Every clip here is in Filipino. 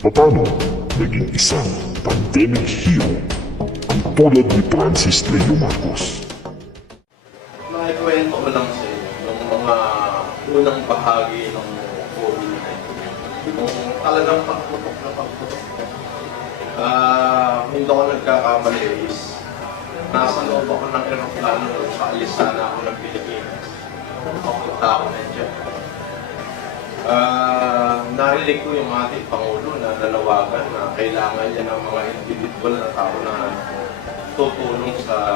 Paano naging isang pandemic hero ang tulad ni Francis Leo Marcos? Nakikwento ko lang sa inyo yung mga unang bahagi ng COVID-19. Yung talagang pagputok na pagputok. Hindi ako nagkakamali is nasa loob ako ng aeroplano nung paalis sana ako ng Pilipinas. Papunta ako na dyan. Narinig ko yung ating Pangulo na nanawagan na kailangan niya ng mga individual na tao na tutulong sa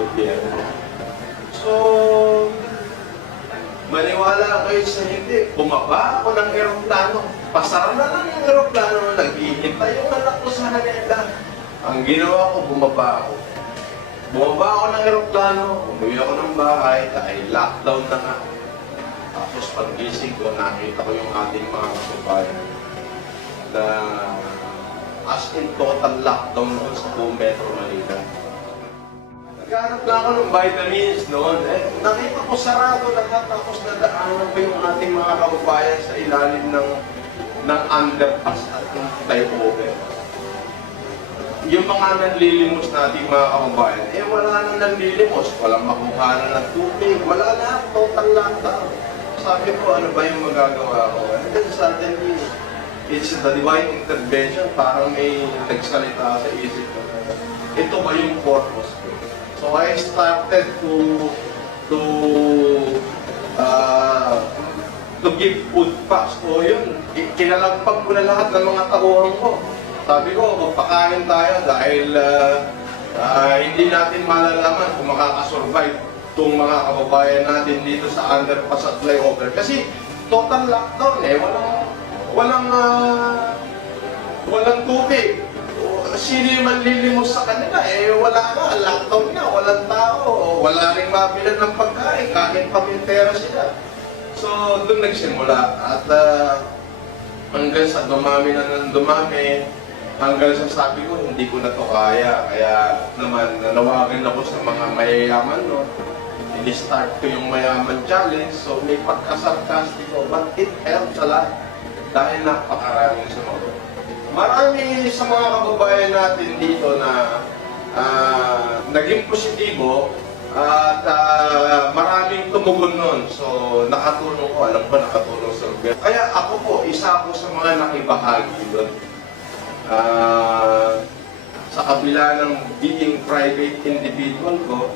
gobyerno. So, maniwala kayo sa hindi. Bumaba ako ng aeroplano. Pasara na lang yung aeroplano. Naghihintay yung anak ko sa Haneda. Ang ginawa ko, bumaba ako. Bumaba ako ng aeroplano. Umuwi ako ng bahay dahil lockdown na nga. Tapos pag-gising ko, nakita ko yung ating mga kababayan na as in total lockdown noon sa buong Metro Manila. Naghanap lang ako ng vitamins noon. Nakita ko sarado lahat, tapos nadaanan ko yung ating mga kababayan sa ilalim ng underpass at ng flyover. Yung mga nanlilimos nating mga kababayan, wala nang nanlilimos, walang makuha na ng tubig, wala na, total lockdown. Sabi ko, ano ba yung magagawa ko? And then suddenly, it's the divine intervention, parang may nagsalita sa isip ko. Ito ba yung purpose ko? So I started to give food packs. O yun, kinalagpag ko na lahat ng mga tauhan ko. Sabi ko, magpakain tayo dahil hindi natin malalaman kung makakasurvive itong mga kababayan natin dito sa underpass at flyover. Kasi total lockdown walang tubig. Sino yung manlilimos sa kanila? Wala na, lockdown na, walang tao, wala rin mabilan ng pagkain, kahit pamintera sila. So, doon nagsimula. At hanggang sa dumami na ng dumami, hanggang sa sabi ko, hindi ko na to kaya. Kaya naman, nanawagan ako sa mga mayayaman, no? I-start ko yung Mayaman Challenge, so may pagkasarkastik ko, but it helps a lot dahil napakaraming sumagot. Marami sa mga kababayan natin dito na naging positibo at maraming tumugon nun. So nakatulong ko, alam ko nakatulong sa gobyerno. Kaya ako po, isa ako sa mga nakibahagi doon. Sa kabila ng being private individual ko,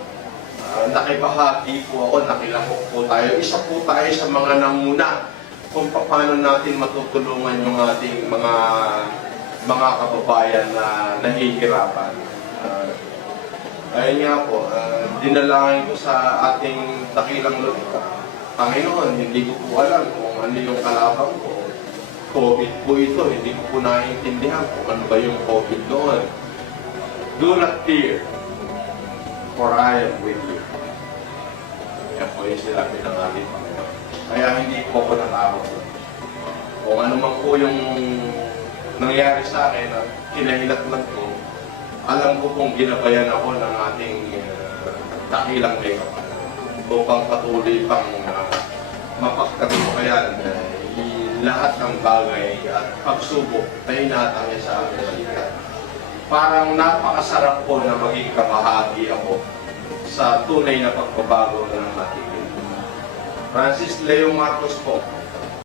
nakibahagi po ako, nakilahok po tayo. Isa po tayo sa mga namuna kung paano natin matutulungan yung ating mga kababayan na nahihirapan. Ayun nga po, dinalangin ko sa ating dakilang Lord. Panginoon, hindi ko po alam kung ano yung kalabang ko. COVID po ito, hindi ko po naiintindihan kung ano ba yung COVID noon. Do not fear, for I am with you. Yan po yung sinabi ng ating Panginoon. Kaya hindi po ako natakot. Kung ano man po yung nangyari sa akin at kinahilatlan ko, alam ko kung ginabayan ako ng ating dakilang may kapal upang patuloy pang mapagkatiwakayan lahat ng bagay at pagsubok na inatang niya sa amin balikat. Parang napakasarap po na maging kabahagi ako sa tunay na pagbabago ng ating Francis Leo Marcos po.